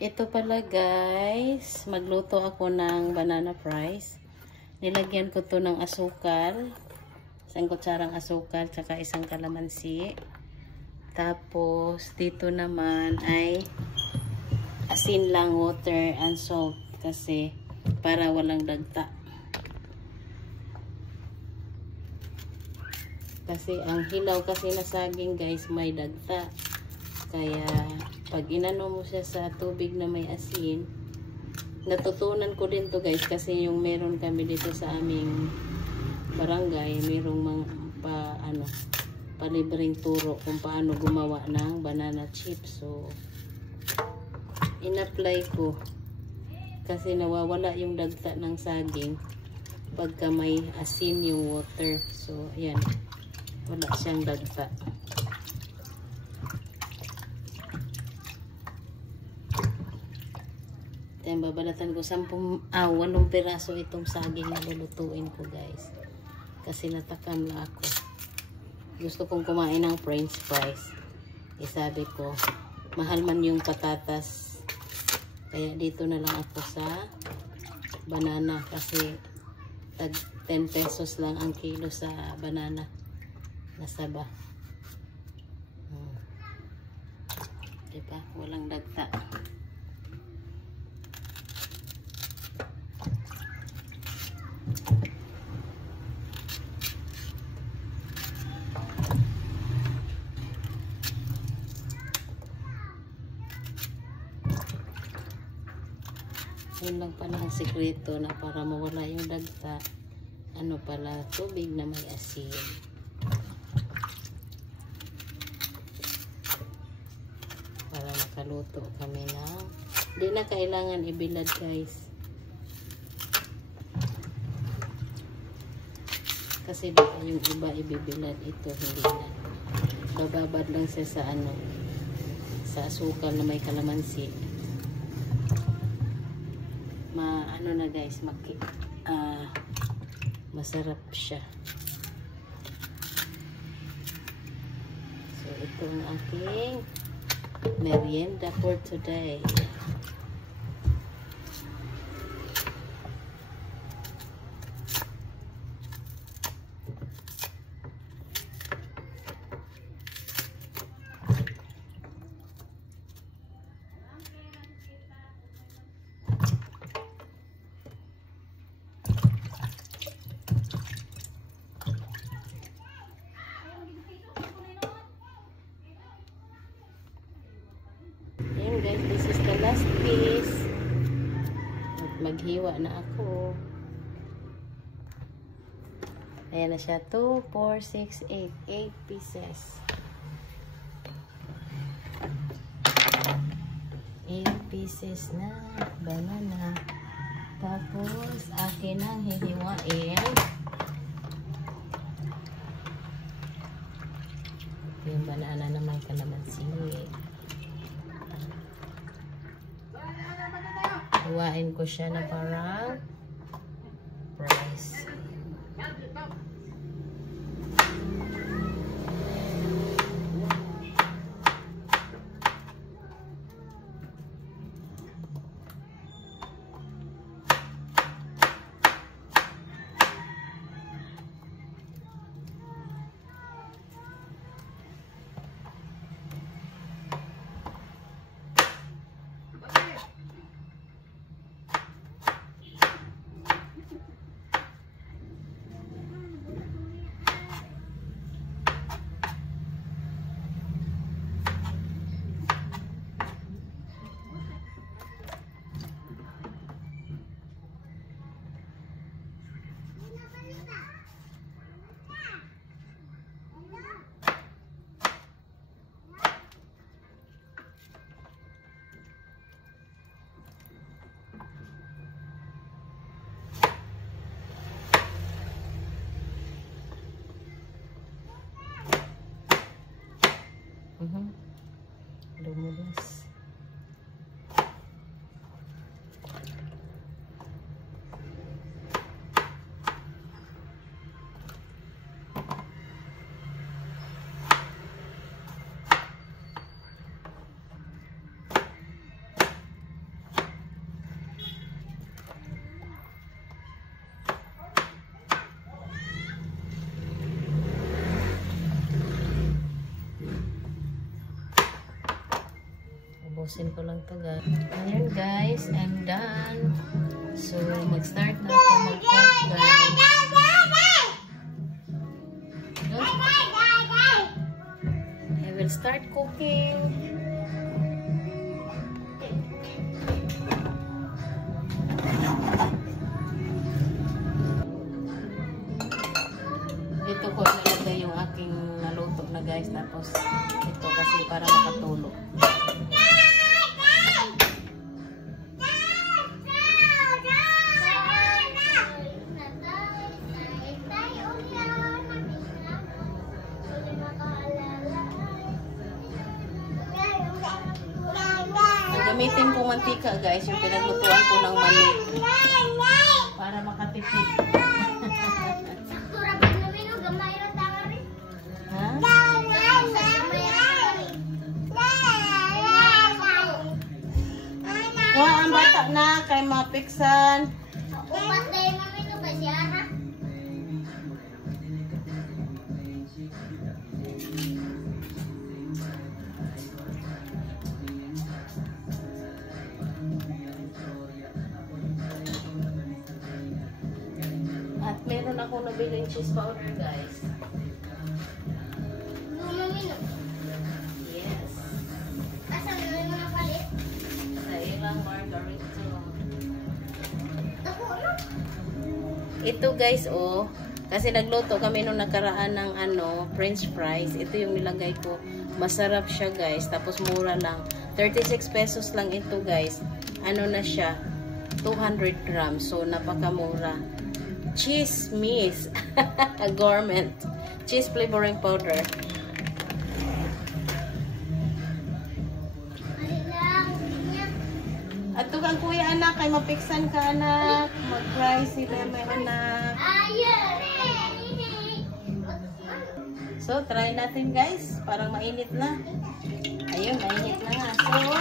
Ito pala guys, magluto ako ng banana fries. Nilagyan ko to ng asukal. Isang kutsarang asukal, tsaka isang kalamansi. Tapos, dito naman ay asin lang, water and salt. Kasi, para walang dagta. Kasi, ang hilaw kasi na saging guys, may dagta. Kaya, pag inano mo siya sa tubig na may asin, natutunan ko din to guys, kasi yung meron kami dito sa aming barangay, merong mga palibreng turo kung paano gumawa ng banana chips. So, in-apply ko kasi nawawala yung dagta ng saging pagka may asin yung water. So, ayan. Wala siyang dagta. Then, babalatan ko 8 piraso itong saging na lulutuin ko guys. Kasi natakam na ako. Gusto kong kumain ng french fries. Sabi ko, mahal man yung patatas. Kaya dito na lang ako sa banana. Kasi tag 10 pesos lang ang kilo sa banana. Nasaba. Diba? Walang dagta. Yun lang pala ang sikreto na para mawala yung dagta. Ano pala, tubig na may asin. Para makaluto kami ng, hindi na kailangan ibilad guys. Kasi baka yung iba ibibilad, ito hindi na. Bababad lang siya sa sa asukal na may kalamansi. Ano na guys, masarap siya. So ito ang aking merienda for today. Guys, this is the last piece. Maghiwa na ako. Ayan na siya. 2, 4, 6, 8. 8 pieces. 8 pieces na banana. Tapos, akin ang hihiwain. Yung banana na may kalamansi. Hiwain ko siya na parang fries. tapusin ko lang to guys. Ayan guys, I'm done. So, mag-start na ako mag-cook guys. I will start cooking. Dito ko ilalagay yung aking naluto na guys. Tapos ito kasi para makatulo. Gamitin ko mantika guys, yung pinaglutuan ko ng mani para makatipid. Ha? Kuha ang bata na kay mapiksan. At meron ako nabiling cheese powder guys. Yes. Sa ilang margarito. Ito guys oh. Kasi nagluto kami nung nakaraan ng french fries. Ito yung nilagay ko. Masarap siya guys. Tapos mura lang. 36 pesos lang ito guys. Ano na siya? 200 grams. So napakamura. Cheese mix. Gourmet. Cheese flavoring powder. Ato kang kuya anak. Kay mapiksan ka anak. Mag-fry sila may anak. So, try natin guys. Parang mainit na. Ayun, mainit na nga. So,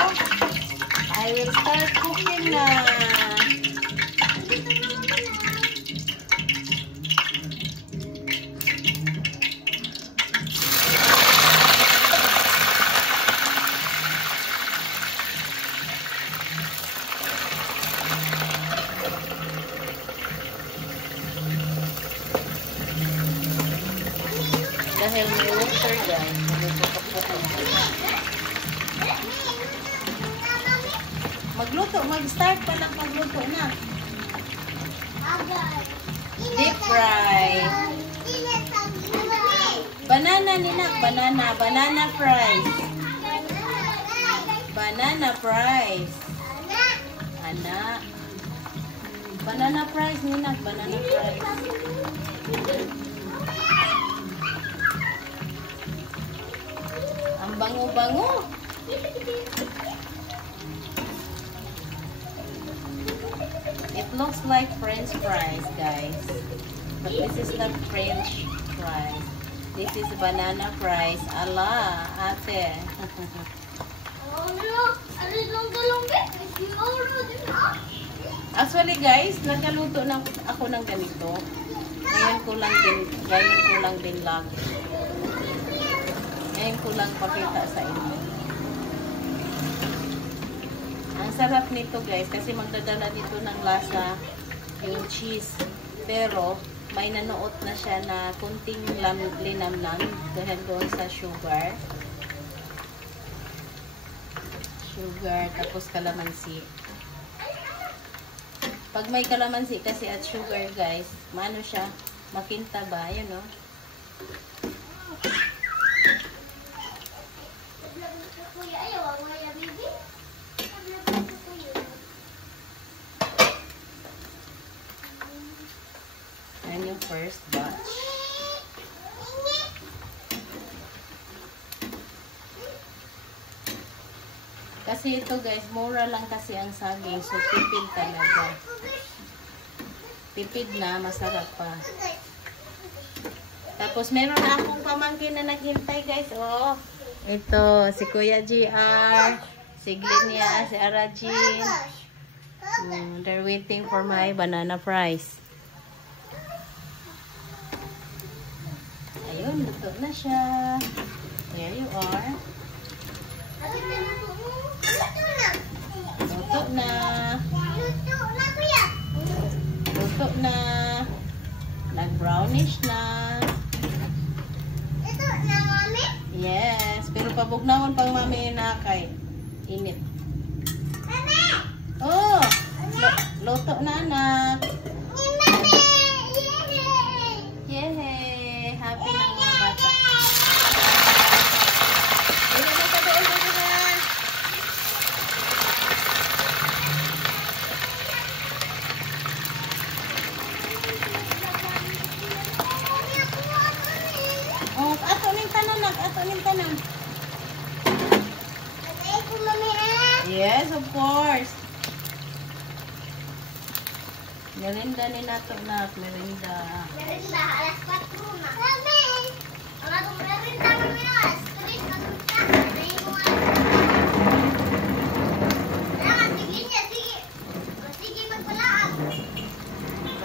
I will start cooking na. Dahil may water guys, magluto, mag-start pa lang magluto na. Deep fry. Banana ninak, banana fries. Banana fries. Anak. Banana fries ninak, banana fries. Ang bango-bango. It looks like French fries, guys. But this is not French fries. This is banana fries. Ala, ate. Actually, guys, nagkaluto na ako ng ganito. Ngayon ko lang din lagi. Ngayon ko lang pakita sa inyo. Ang sarap nito guys kasi magdadala dito ng lasa yung cheese. Pero may nanuot na siya na kunting linamnam dahil doon sa sugar. Sugar tapos kalamansi. Pag may kalamansi kasi at sugar guys, maano siya? Makinta ba? Yun no? Ayan yung first batch. Kasi ito guys, mura lang kasi ang saging. So, tipid talaga. Tipid na, masarap pa. Tapos, meron na akong pamangkin na naghintay guys. Oh, ito, si Kuya GR, si Glinia, si Arajin. They're waiting for my banana fries. Ayun, luto na siya. There you are. Luto na. Luto na. Nag-brownish na. Ito na, mami? Yes. Pero pabugnawon pang mami na kay init. Mami! Oh! Luto na, anak. Mami! Yehey! Happy na mga bata. Dito na sa doon, dito na. Oh, ato ning tanan, nak. Ato ning tanan. Yes, of course. Merinda ni nato, nak. Merinda. Merinda, alas 4 na. Mami! Ang atong merinda, mami, alas 3 na punta. Sige niya, sige. Sige, magpalaag.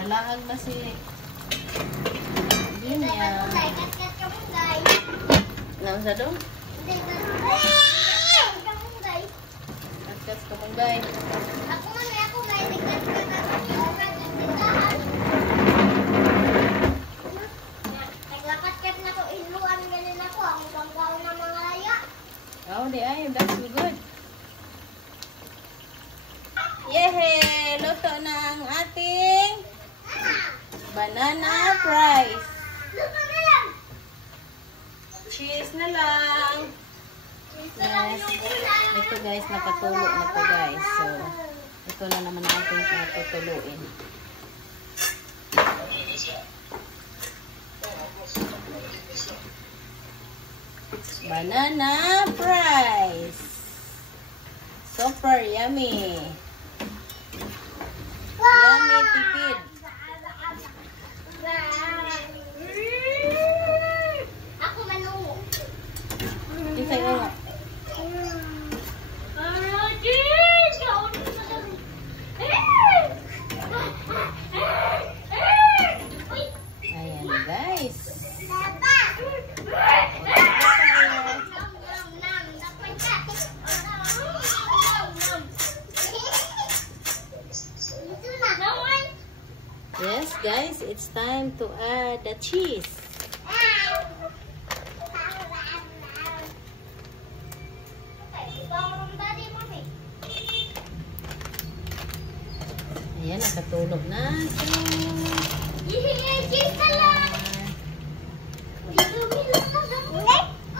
Balaag na si Linya. Kat-kat ka mo, guys. Naon sa dong? Hindi, guys. Agkas ka mong guys. Ako man, ako guys. Kat-kat ka na. Naglakat-kat na ko. Iluan ganin ako. Ang pangkaon ng mga laya. Oh, di ay. That's good. Yehey! Luto na ang ating banana fries. Luto na lang. Cheese na lang. Yes. Ito guys, napatulo na to guys. So, ito na naman ang ating patutuluin. Banana fries. Super yummy. Yummy tipid. Ako manungo. Isay ko nga. Ayan guys. Yes guys, it's time to add the cheese. Ayan, nakatulog na.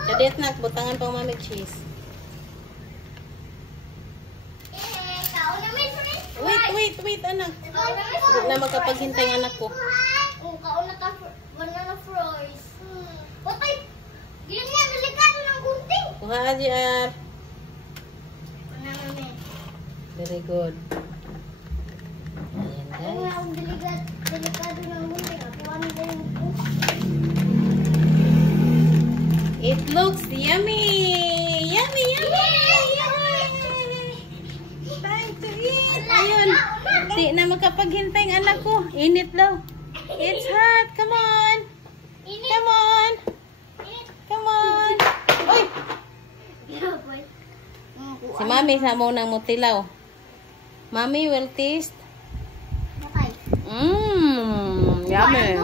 Kadit na, butangan pang mamig cheese. Wait, anak. Huwag na magkapaghintay ang anak ko. Kauna ta banana fries. Patay. Ganyan, delikado ng gunting. Kuha ajar. Banana. Very good. Ayan guys. Ang delikado ng gunting. Ako ano din. It looks yummy! Yummy! Time to eat! Ayun! Di na makapaghintay ang anak ko. Init daw. It's hot! Come on! Come on! Come on! Uy! Si Mami sa mo ng mutilaw. Mami will taste. Yummy!